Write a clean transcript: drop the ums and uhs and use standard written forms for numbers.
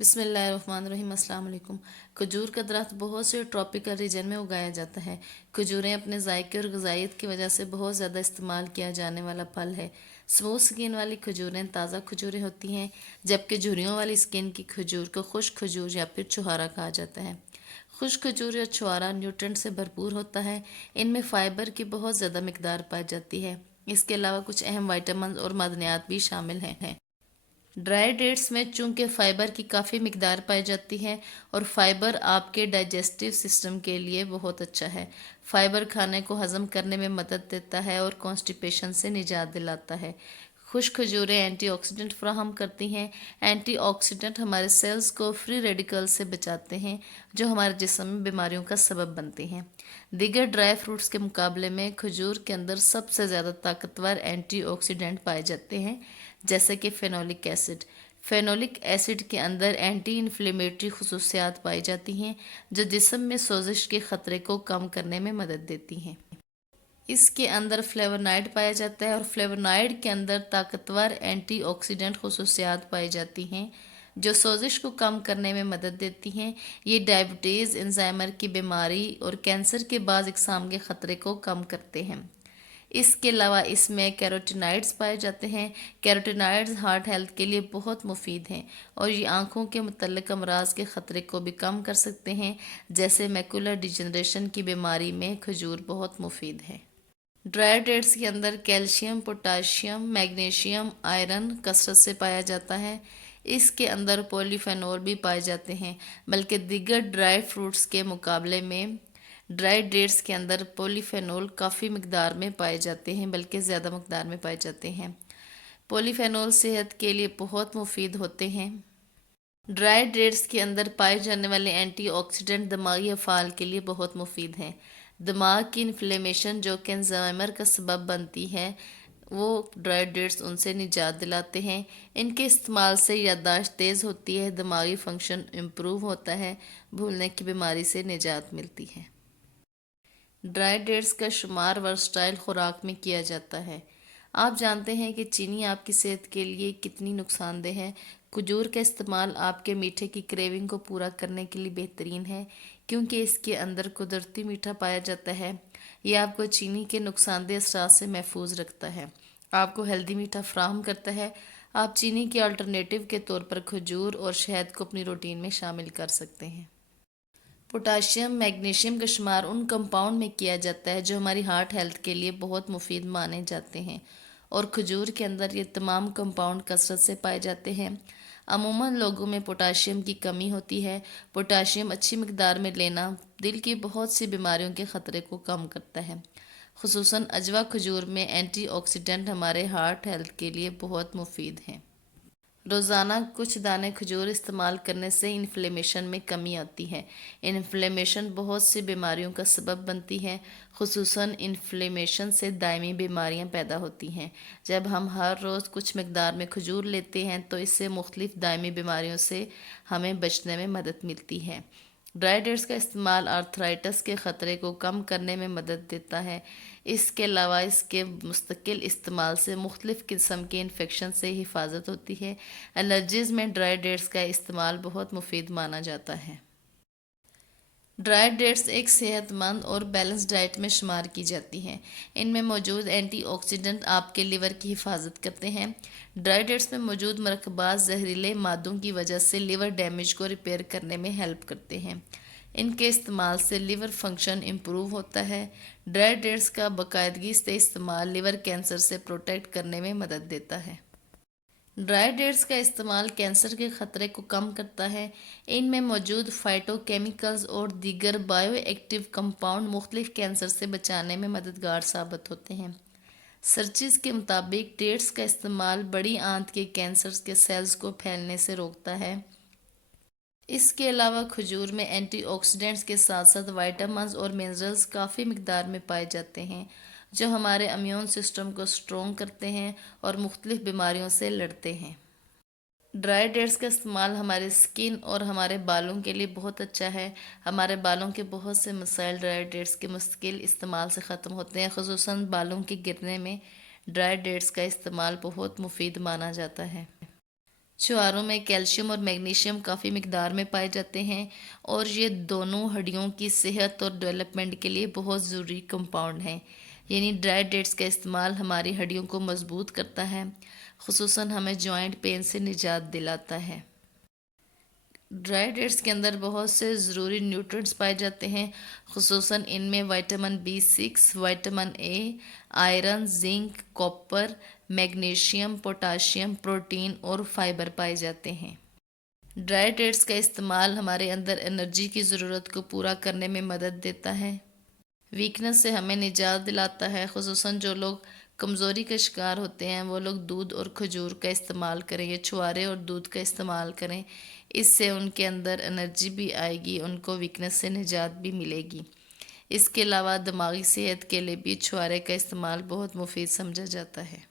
بسم اللہ الرحمن الرحیم۔ السلام علیکم۔ کھجور کا درخت بہت سے ٹراپیکل ریجن میں اگایا جاتا ہے۔ کھجوریں اپنے ذائقے اور غذائیت کی وجہ سے بہت زیادہ استعمال کیا جانے والا پھل ہے۔ اسموتھ سکین والی کھجوریں تازہ کھجوریں ہوتی ہیں، جبکہ جھریوں والی سکین کی کھجور کو خشک کھجور یا پھر چھہارا کہا جاتا ہے۔ خشک کھجور یا چھہارا نیوٹرنٹ سے بھرپور ہوتا ہے۔ ان میں فائبر کی بہت زیادہ مقدار پائی جاتی ہے۔ اس کے علاوہ کچھ اہم وائٹامنز اور معدنیات بھی شامل ہیں۔ ڈرائی ڈیٹس میں چونکہ فائبر کی کافی مقدار پائی جاتی ہے اور فائبر آپ کے ڈائجسٹیو سسٹم کے لیے بہت اچھا ہے۔ فائبر کھانے کو ہضم کرنے میں مدد دیتا ہے اور کانسٹیپیشن سے نجات دلاتا ہے۔ خشک کھجوریں اینٹی آکسیڈنٹ فراہم کرتی ہیں۔ اینٹی آکسیڈنٹ ہمارے سیلز کو فری ریڈیکل سے بچاتے ہیں جو ہمارے جسم میں بیماریوں کا سبب بنتے ہیں۔ دیگر ڈرائی فروٹس کے مقابلے میں کھجور کے اندر سب سے زیادہ طاقتور اینٹی آکسیڈنٹ پائے جاتے ہیں، جیسے کہ فینولک ایسڈ۔ فینولک ایسڈ کے اندر اینٹی انفلیمیٹری خصوصیات پائی جاتی ہیں جو جسم میں سوزش کے خطرے کو کم کرنے میں مدد دیتی ہیں۔ اس کے اندر فلیونائڈ پایا جاتا ہے اور فلیونائڈ کے اندر طاقتور اینٹی آکسیڈنٹ خصوصیات پائی جاتی ہیں جو سوزش کو کم کرنے میں مدد دیتی ہیں۔ یہ ڈائبٹیز، الزائمر کی بیماری اور کینسر کے بعض اقسام کے خطرے کو کم کرتے ہیں۔ اس کے علاوہ اس میں کیروٹینائڈز پائے جاتے ہیں۔ کیروٹینائڈز ہارٹ ہیلتھ کے لیے بہت مفید ہیں اور یہ آنکھوں کے متعلق امراض کے خطرے کو بھی کم کر سکتے ہیں، جیسے میکولر ڈیجنریشن کی بیماری میں کھجور بہت مفید ہے۔ ڈرائی ڈیٹس کے اندر کیلشیم، پوٹاشیم، میگنیشیم، آئرن کثرت سے پایا جاتا ہے۔ اس کے اندر پولی فینول بھی پائے جاتے ہیں، بلکہ دیگر ڈرائی فروٹس کے مقابلے میں ڈرائی ڈیٹس کے اندر پولی فینول کافی مقدار میں پائے جاتے ہیں، بلکہ زیادہ مقدار میں پائے جاتے ہیں۔ پولی فینول صحت کے لیے بہت مفید ہوتے ہیں۔ ڈرائی ڈیٹس کے اندر پائے جانے والے اینٹی آکسیڈنٹ دماغی افعال کے لیے بہت مفید ہیں۔ دماغ کی انفلیمیشن جو کہ الزائمر کا سبب بنتی ہے، وہ ڈرائی ڈیٹس ان سے نجات دلاتے ہیں۔ ان کے استعمال سے یادداشت تیز ہوتی ہے، دماغی فنکشن امپروو ہوتا ہے، بھولنے کی بیماری سے نجات ملتی ہے۔ ڈرائی ڈیٹس کا شمار ورسٹائل خوراک میں کیا جاتا ہے۔ آپ جانتے ہیں کہ چینی آپ کی صحت کے لیے کتنی نقصان دہ ہے۔ کھجور کا استعمال آپ کے میٹھے کی کریونگ کو پورا کرنے کے لیے بہترین ہے، کیونکہ اس کے اندر قدرتی میٹھا پایا جاتا ہے۔ یہ آپ کو چینی کے نقصان دہ اثرات سے محفوظ رکھتا ہے، آپ کو ہیلدی میٹھا فراہم کرتا ہے۔ آپ چینی کے الٹرنیٹیو کے طور پر کھجور اور شہد کو اپنی روٹین میں شامل کر سکتے ہیں۔ پوٹاشیم، میگنیشیم کا شمار ان کمپاؤنڈ میں کیا جاتا ہے جو ہماری ہارٹ ہیلتھ کے لیے بہت مفید مانے جاتے ہیں، اور کھجور کے اندر یہ تمام کمپاؤنڈ کثرت سے پائے جاتے ہیں۔ عموماً لوگوں میں پوٹاشیم کی کمی ہوتی ہے۔ پوٹاشیم اچھی مقدار میں لینا دل کی بہت سی بیماریوں کے خطرے کو کم کرتا ہے۔ خصوصاً اجوا کھجور میں اینٹی آکسیڈنٹ ہمارے ہارٹ ہیلتھ کے لیے بہت مفید ہیں۔ روزانہ کچھ دانے کھجور استعمال کرنے سے انفلیمیشن میں کمی آتی ہے۔ انفلیمیشن بہت سی بیماریوں کا سبب بنتی ہے، خصوصاً انفلیمیشن سے دائمی بیماریاں پیدا ہوتی ہیں۔ جب ہم ہر روز کچھ مقدار میں کھجور لیتے ہیں تو اس سے مختلف دائمی بیماریوں سے ہمیں بچنے میں مدد ملتی ہے۔ ڈرائی ڈیٹس کا استعمال آرتھرائٹس کے خطرے کو کم کرنے میں مدد دیتا ہے۔ اس کے علاوہ اس کے مستقل استعمال سے مختلف قسم کے انفیکشن سے حفاظت ہوتی ہے۔ الرجیز میں ڈرائی ڈیٹس کا استعمال بہت مفید مانا جاتا ہے۔ ڈرائی ڈیٹس ایک صحت مند اور بیلنس ڈائٹ میں شمار کی جاتی ہیں۔ ان میں موجود اینٹی آکسیڈنٹ آپ کے لیور کی حفاظت کرتے ہیں۔ ڈرائی ڈیٹس میں موجود مرکبات زہریلے مادوں کی وجہ سے لیور ڈیمیج کو ریپیئر کرنے میں ہیلپ کرتے ہیں۔ ان کے استعمال سے لیور فنکشن امپروو ہوتا ہے۔ ڈرائی ڈیٹس کا باقاعدگی سے استعمال لیور کینسر سے پروٹیکٹ کرنے میں مدد دیتا ہے۔ ڈرائی ڈیٹس کا استعمال کینسر کے خطرے کو کم کرتا ہے۔ ان میں موجود فائٹو کیمیکلز اور دیگر بائیو ایکٹیو کمپاؤنڈ مختلف کینسر سے بچانے میں مددگار ثابت ہوتے ہیں۔ سرچز کے مطابق ڈیٹس کا استعمال بڑی آنت کے کینسر کے سیلز کو پھیلنے سے روکتا ہے۔ اس کے علاوہ کھجور میں اینٹی آکسیڈنٹس کے ساتھ ساتھ وائٹامنز اور منرلز کافی مقدار میں پائے جاتے ہیں جو ہمارے امیون سسٹم کو سٹرونگ کرتے ہیں اور مختلف بیماریوں سے لڑتے ہیں۔ ڈرائی ڈیٹس کا استعمال ہمارے سکن اور ہمارے بالوں کے لیے بہت اچھا ہے۔ ہمارے بالوں کے بہت سے مسائل ڈرائی ڈیٹس کے مستقل استعمال سے ختم ہوتے ہیں، خصوصاً بالوں کے گرنے میں ڈرائی ڈیٹس کا استعمال بہت مفید مانا جاتا ہے۔ چھواروں میں کیلشیم اور میگنیشیم کافی مقدار میں پائے جاتے ہیں اور یہ دونوں ہڈیوں کی صحت اور ڈیولپمنٹ کے لیے بہت ضروری کمپاؤنڈ ہیں۔ یعنی ڈرائی ڈیٹس کا استعمال ہماری ہڈیوں کو مضبوط کرتا ہے، خصوصاً ہمیں جوائنٹ پین سے نجات دلاتا ہے۔ ڈرائی ڈیٹس کے اندر بہت سے ضروری نیوٹرنٹس پائے جاتے ہیں، خصوصاً ان میں vitamin B6، vitamin A, iron, zinc, copper, magnesium, potassium, protein اور فائبر پائے جاتے ہیں۔ ڈرائی ڈیٹس کا استعمال ہمارے اندر انرجی کی ضرورت کو پورا کرنے میں مدد دیتا ہے، ویکنس سے ہمیں نجات دلاتا ہے۔ خصوصاً جو لوگ کمزوری کا شکار ہوتے ہیں وہ لوگ دودھ اور کھجور کا استعمال کریں یا چھوارے اور دودھ کا استعمال کریں، اس سے ان کے اندر انرجی بھی آئے گی، ان کو ویکنس سے نجات بھی ملے گی۔ اس کے علاوہ دماغی صحت کے لیے بھی چھوارے کا استعمال بہت مفید سمجھا جاتا ہے۔